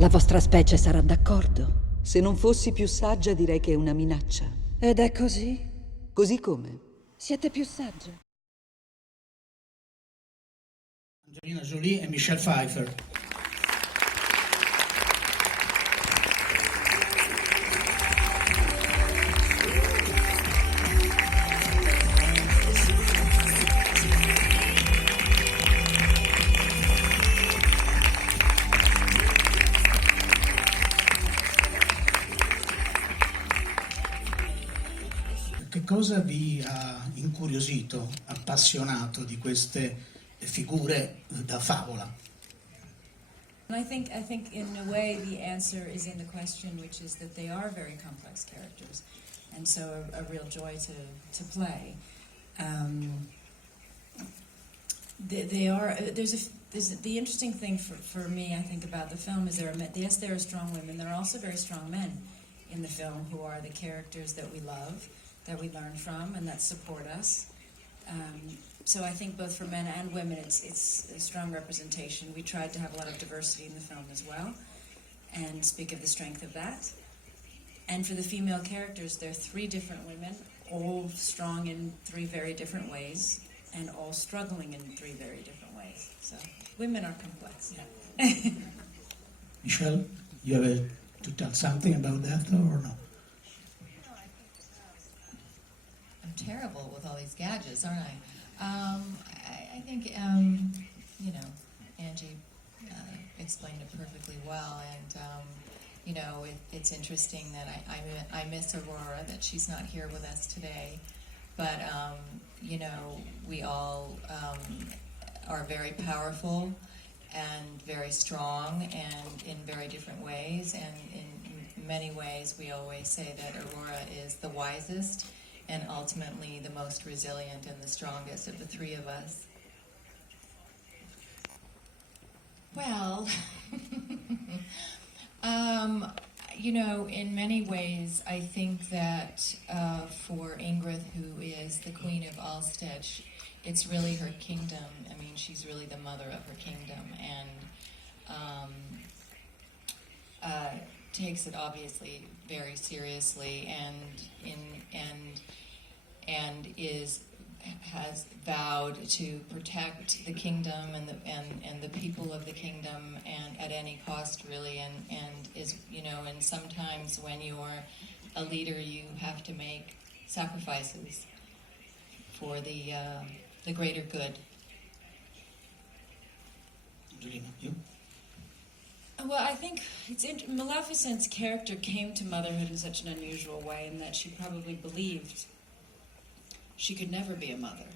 La vostra specie sarà d'accordo? Se non fossi più saggia direi che è una minaccia. Ed è così? Così come? Siete più sagge. Angelina Jolie e Michelle Pfeiffer. Che cosa vi ha incuriosito, appassionato di queste figure da favola? I think in a way the answer is in the question, which is that they are very complex characters, and so a real joy to play. They are. There's the interesting thing for me, I think, about the film is there are strong women. There are also very strong men in the film who are the characters that we love, that we learn from, and that support us. So I think both for men and women, it's a strong representation. We tried to have a lot of diversity in the film as well, and speak of the strength of that. And for the female characters, there are three different women, all strong in three very different ways, and all struggling in three very different ways. So women are complex. Yeah. Michelle, you have to tell something about that or no? I'm terrible with all these gadgets, aren't I? I think, you know, Angie explained it perfectly well, and, you know, it's interesting that I miss Aurora, that she's not here with us today, but, you know, we all are very powerful and very strong and in very different ways, and in many ways we always say that Aurora is the wisest and ultimately the most resilient and the strongest of the three of us. Well, you know, in many ways, I think that for Ingrid, who is the Queen of Alstead, it's really her kingdom. I mean, she's really the mother of her kingdom, and takes it obviously very seriously, and has vowed to protect the kingdom and the people of the kingdom, and at any cost, really, and is, you know, and sometimes when you're a leader, you have to make sacrifices for the greater good. Angelina, you? Well, I think Maleficent's character came to motherhood in such an unusual way, in that she probably believed she could never be a mother.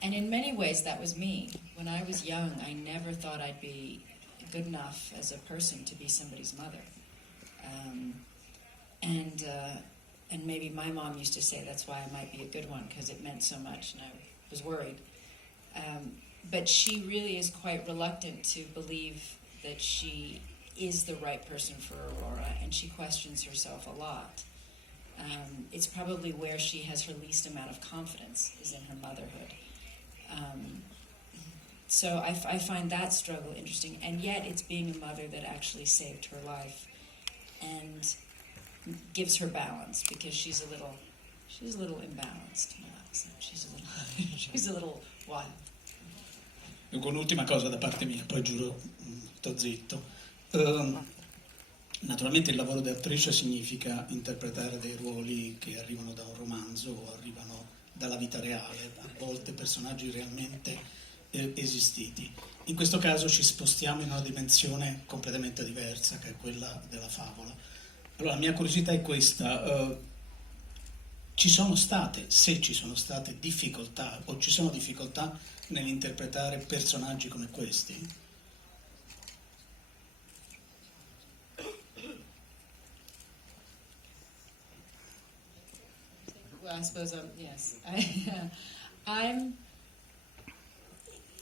And in many ways, that was me. When I was young, I never thought I'd be good enough as a person to be somebody's mother. And maybe my mom used to say that's why I might be a good one, because it meant so much, and I was worried. But she really is quite reluctant to believe that she is the right person for Aurora, and she questions herself a lot. It's probably where she has her least amount of confidence, is in her motherhood. So I find that struggle interesting, and yet it's being a mother that actually saved her life and gives her balance, because she's a little imbalanced. She's a little wild. Dunque, un'ultima cosa da parte mia, poi giuro, sto zitto. Naturalmente il lavoro di attrice significa interpretare dei ruoli che arrivano da un romanzo o arrivano dalla vita reale, a volte personaggi realmente esistiti. In questo caso ci spostiamo in una dimensione completamente diversa, che è quella della favola. Allora, la mia curiosità è questa: ci sono state, se ci sono state difficoltà, o ci sono difficoltà nell'interpretare personaggi come questi? Well, I suppose yes.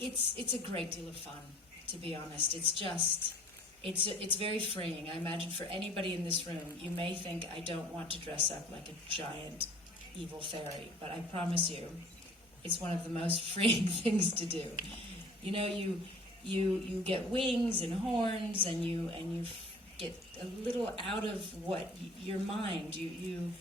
It's a great deal of fun, to be honest. It's very freeing. I imagine for anybody in this room, you may think I don't want to dress up like a giant evil fairy, but I promise you, it's one of the most freeing things to do. You know, you get wings and horns, and you get a little out of what your mind you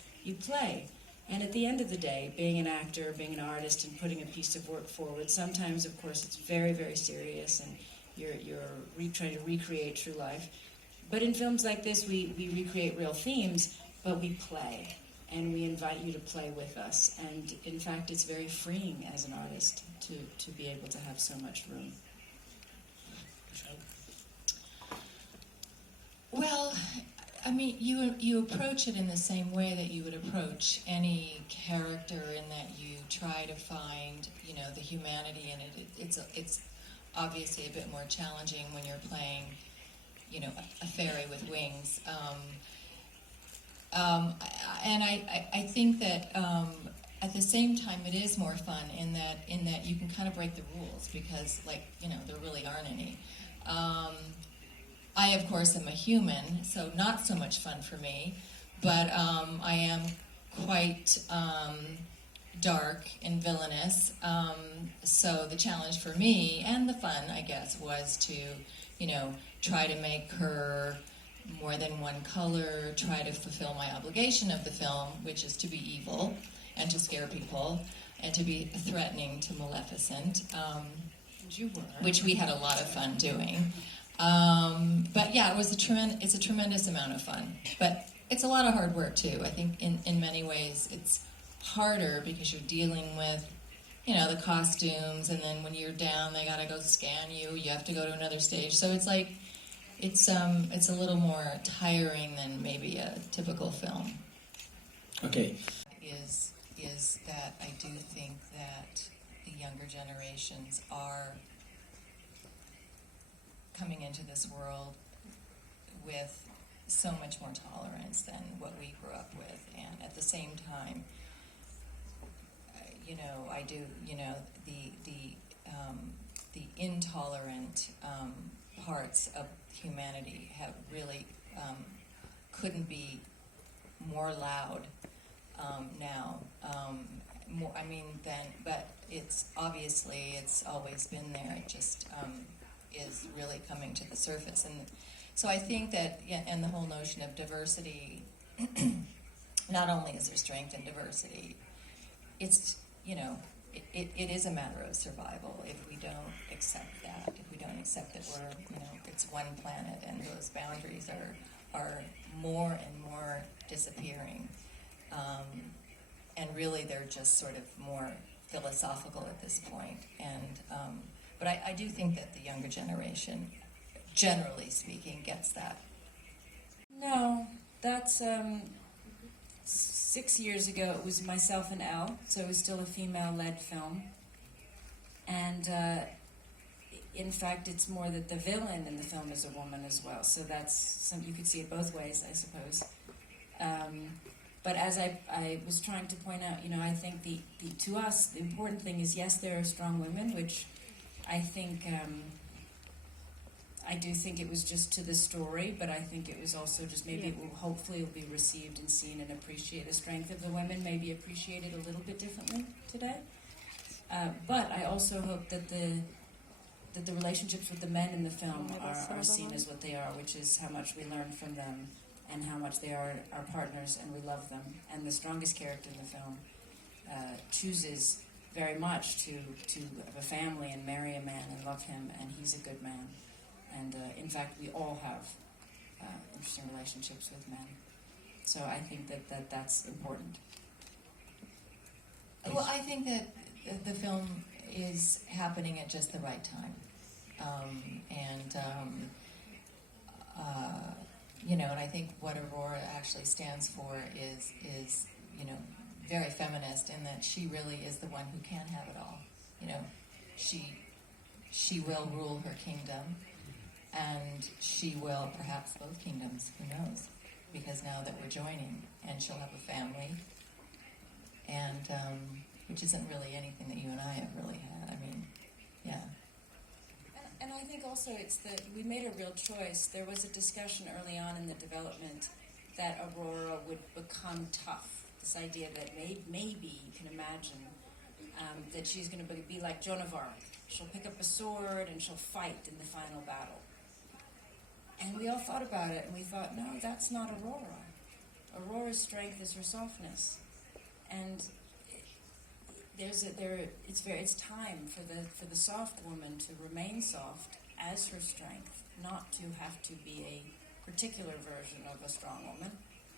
play. And at the end of the day, being an actor, being an artist, and putting a piece of work forward, sometimes, of course, it's very, very serious, and you're trying to recreate true life. But in films like this, we recreate real themes, but we play, and we invite you to play with us. And in fact, it's very freeing as an artist to be able to have so much room. Michelle? Well, I mean, you approach it in the same way that you would approach any character, in that you try to find, the humanity in it. It's obviously a bit more challenging when you're playing, a fairy with wings. And I think that at the same time, it is more fun in that you can kind of break the rules, because, there really aren't any. I, of course, am a human, so not so much fun for me, but I am quite dark and villainous, so the challenge for me, and the fun, I guess, was to, try to make her more than one color, try to fulfill my obligation of the film, which is to be evil, and to scare people, and to be threatening to Maleficent, which we had a lot of fun doing. But yeah, it's a tremendous amount of fun. But it's a lot of hard work too. I think in many ways it's harder because you're dealing with, the costumes, and then when you're down, they gotta go scan you. You have to go to another stage. So it's like, it's a little more tiring than maybe a typical film. Okay. Is that I do think that the younger generations are coming into this world with so much more tolerance than what we grew up with, and at the same time, I do, the intolerant parts of humanity have really couldn't be more loud now. More, but it's obviously it's always been there. It just is really coming to the surface, and so I think that, and the whole notion of diversity. Not only is there strength in diversity, it's it is a matter of survival. If we don't accept that, if we don't accept that we're it's one planet, and those boundaries are more and more disappearing, and really they're just sort of more philosophical at this point. And but I do think that the younger generation, generally speaking, gets that. No, that's 6 years ago. It was myself and Elle, so it was still a female-led film. And in fact, it's more that the villain in the film is a woman as well. So that's you could see it both ways, I suppose. But as I was trying to point out, I think to us the important thing is, yes, there are strong women, which I think. I do think it was just to the story, but I think it was also just maybe hopefully it will be received and seen and appreciate the strength of the women, maybe appreciated a little bit differently today. But I also hope that the relationships with the men in the film are seen as what they are, which is how much we learn from them and how much they are our partners and we love them. And the strongest character in the film chooses very much to have a family and marry a man and love him, and he's a good man. And in fact, we all have interesting relationships with men. So I think that's important. Well, I think that the film is happening at just the right time. And I think what Aurora actually stands for is very feminist, in that she really is the one who can have it all. She will rule her kingdom. And she will perhaps both kingdoms, who knows? Because now that we're joining, and she'll have a family, and which isn't really anything that you and I have really had. Yeah. And I think also it's that we made a real choice. There was a discussion early on in the development that Aurora would become tough. This idea that maybe you can imagine that she's going to be like Joan of Arc. she'll pick up a sword and she'll fight in the final battle. And we all thought about it, and we thought, no, that's not Aurora. Aurora's strength is her softness, and it's time for the soft woman to remain soft as her strength, not to have to be a particular version of a strong woman.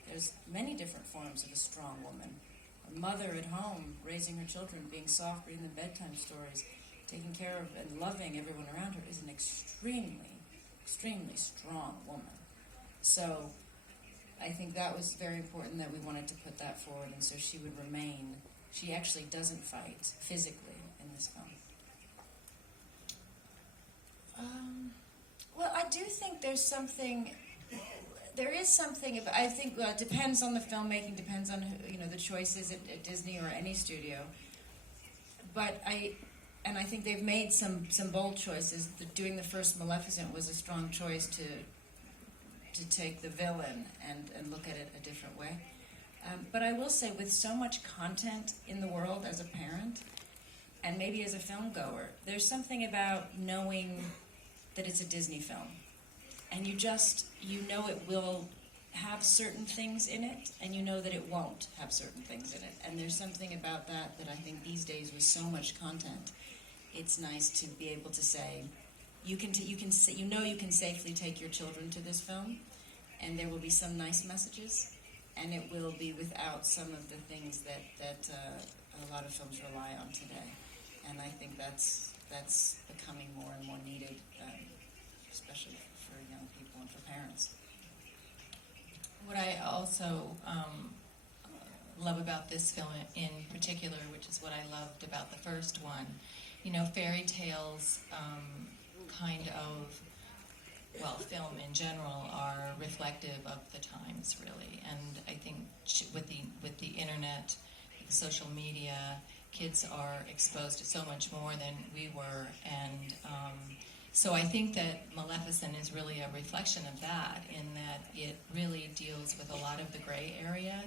There's many different forms of a strong woman. A mother at home, raising her children, being soft, reading them bedtime stories, taking care of and loving everyone around her, is an extremely strong woman. So I think that was very important, that we wanted to put that forward, and so she would remain. She actually doesn't fight physically in this film. Well, I do think there is something about, I think it depends on the filmmaking, depends on the choices at Disney or any studio. But I think they've made some bold choices. Doing the first Maleficent was a strong choice to take the villain and look at it a different way. But I will say, with so much content in the world as a parent, and maybe as a film goer, there's something about knowing that it's a Disney film. And you know it will have certain things in it, and you know that it won't have certain things in it. And there's something about that I think these days, with so much content, it's nice to be able to say, you can safely take your children to this film, and there will be some nice messages, and it will be without some of the things that a lot of films rely on today. And I think that's becoming more and more needed, especially for young people and for parents. What I also love about this film in particular, which is what I loved about the first one, fairy tales kind of, film in general are reflective of the times, really. And I think with the internet, social media, kids are exposed to so much more than we were, and so I think that Maleficent is really a reflection of that, in that it really deals with a lot of the gray area.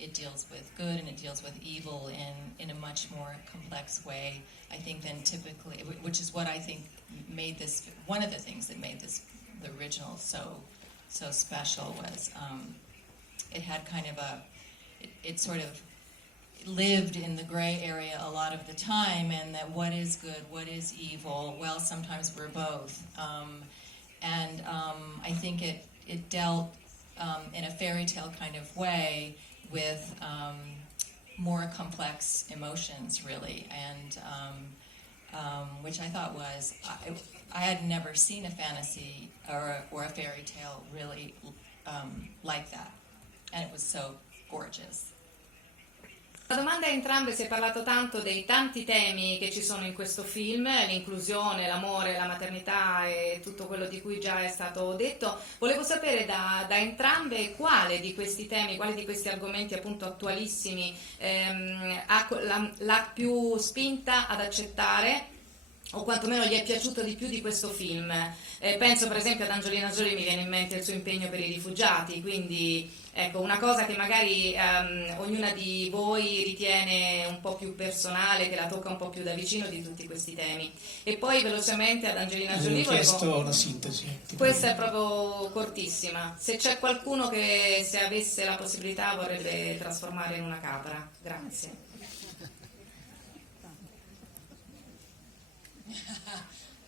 It deals with good and it deals with evil in a much more complex way, I think, than typically, which is what I think made this, one of the things that made this, the original, so special, was it had kind of it sort of lived in the gray area a lot of the time, and that what is good, what is evil, well, sometimes we're both. I think it dealt in a fairy tale kind of way with more complex emotions, really, and which I thought was, I had never seen a fantasy or a fairy tale really like that, and it was so gorgeous. La domanda a entrambe: si è parlato tanto dei tanti temi che ci sono in questo film, l'inclusione, l'amore, la maternità e tutto quello di cui già è stato detto. Volevo sapere da entrambe quale di questi temi, quale di questi argomenti appunto attualissimi ha la più spinta ad accettare, o quantomeno gli è piaciuto di più di questo film. Penso per esempio ad Angelina Jolie, mi viene in mente il suo impegno per i rifugiati, quindi ecco, una cosa che magari ognuna di voi ritiene un po' più personale, che la tocca un po' più da vicino di tutti questi temi. E poi velocemente ad Angelina Jolie ho chiesto la sintesi. Questa è proprio cortissima. Se c'è qualcuno che, se avesse la possibilità, vorrebbe trasformare in una capra. Grazie.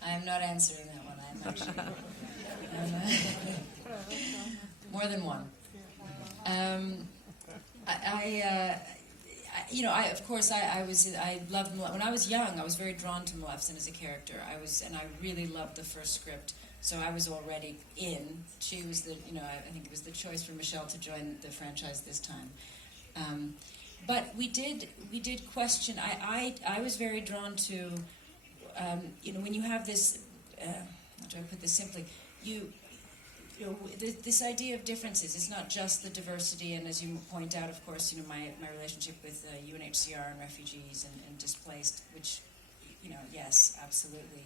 I'm not answering that one. I'm actually more than one. I loved when I was young. I was very drawn to Maleficent as a character. I really loved the first script. So I was already in. She was I think it was the choice for Michelle to join the franchise this time. But we did question. I was very drawn to. When you have this, how do I put this simply? This idea of differences. It's not just the diversity, and as you point out, of course, my relationship with UNHCR and refugees and displaced, which, yes, absolutely.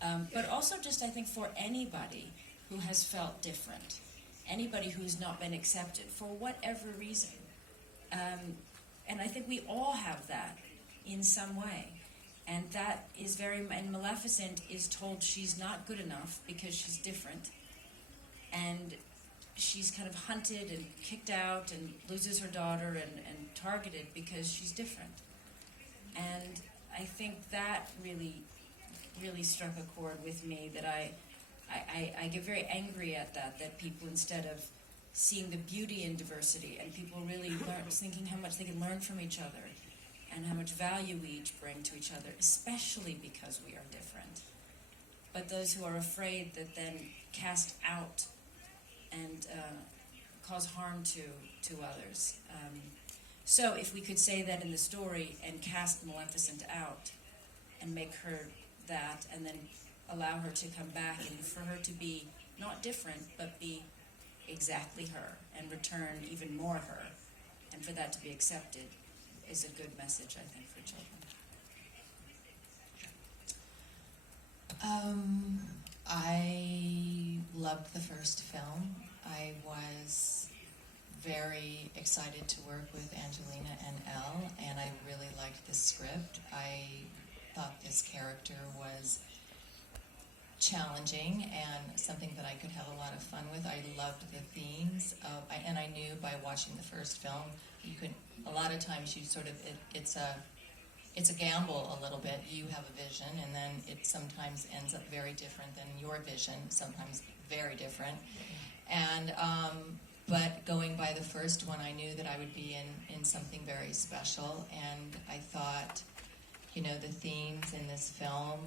But also just, I think, for anybody who has felt different, anybody who's not been accepted for whatever reason. And I think we all have that in some way. And that is and Maleficent is told she's not good enough because she's different. And she's kind of hunted and kicked out and loses her daughter and targeted because she's different. And I think that really, really struck a chord with me, that I get very angry at that people, instead of seeing the beauty in diversity and people really thinking how much they can learn from each other and how much value we each bring to each other, especially because we are different. But those who are afraid that then cast out and cause harm to others. So if we could say that in the story and cast Maleficent out and make her that, and then allow her to come back and for her to be not different but be exactly her and return even more her, and for that to be accepted, is a good message, I think, for children. I loved the first film. I was very excited to work with Angelina and Elle, and I really liked the script. I thought this character was challenging and something that I could have a lot of fun with. I loved the themes and I knew by watching the first film, you could, a lot of times you sort of, it's a gamble a little bit. You have a vision and then it sometimes ends up very different than your vision, sometimes very different. And, but going by the first one, I knew that I would be in something very special, and I thought, you know, the themes in this film,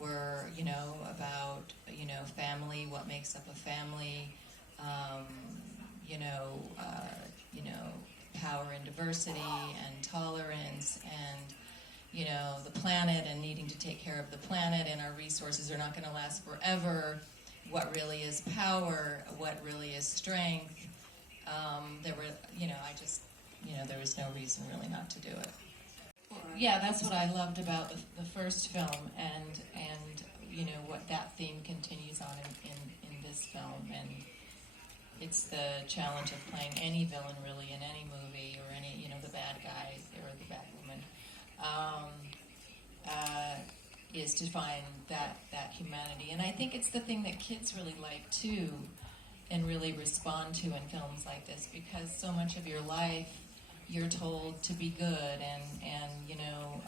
were, you know, about, you know, family, what makes up a family, you know, power and diversity and tolerance and, you know, the planet and needing to take care of the planet, and our resources are not going to last forever. What really is power? What really is strength? There were, you know, there was no reason really not to do it. Yeah, that's what I loved about the first film, and you know what that theme continues on in this film, and it's the challenge of playing any villain really in any movie, or any, you know, the bad guy or the bad woman, is to find that humanity, and I think it's the thing that kids really like too, and really respond to in films like this, because so much of your life you're told to be good, and you know,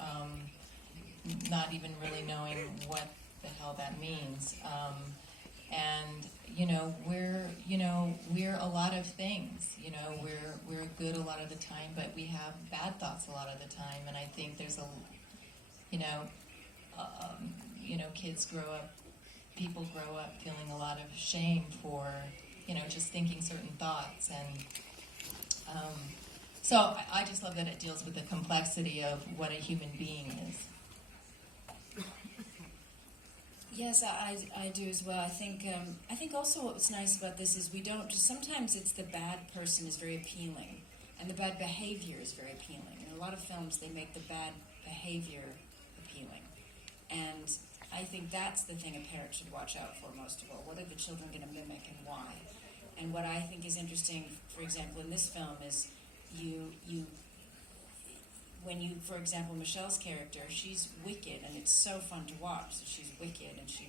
not even really knowing what the hell that means. And you know, we're a lot of things. You know, we're good a lot of the time, but we have bad thoughts a lot of the time. And I think there's kids grow up, people grow up feeling a lot of shame for, you know, just thinking certain thoughts, and so I just love that it deals with the complexity of what a human being is. Yes, I do as well. I think also what's nice about this is we don't just, sometimes it's the bad person is very appealing, and the bad behavior is very appealing. In a lot of films, they make the bad behavior appealing, and I think that's the thing a parent should watch out for most of all. What are the children going to mimic and why? And what I think is interesting, for example, in this film is when you, for example, Michelle's character, she's wicked, and it's so fun to watch. So she's wicked, and she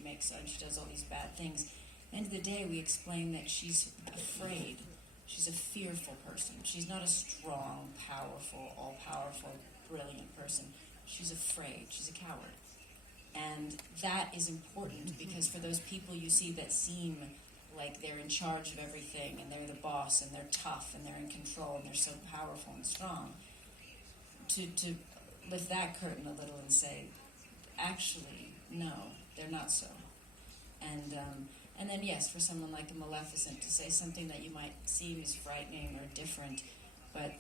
does all these bad things. At the end of the day, we explain that she's afraid. She's a fearful person. She's not a strong, powerful, all-powerful, brilliant person. She's afraid. She's a coward. And that is important, because for those people you see that seem like they're in charge of everything, and they're the boss, and they're tough, and they're in control, and they're so powerful and strong, to lift that curtain a little and say, actually, no, they're not so. And then, yes, for someone like a Maleficent to say something that you might seem is frightening or different, but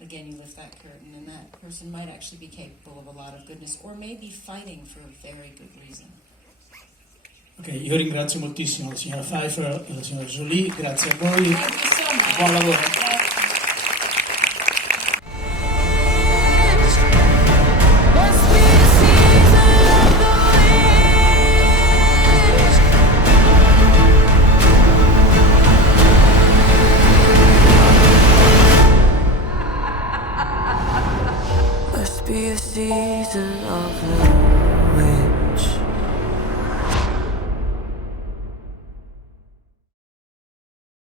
again, you lift that curtain, and that person might actually be capable of a lot of goodness, or maybe fighting for a very good reason. Ok, io ringrazio moltissimo la signora Pfeiffer e la signora Jolie, grazie a voi, Thank you so much. buon lavoro.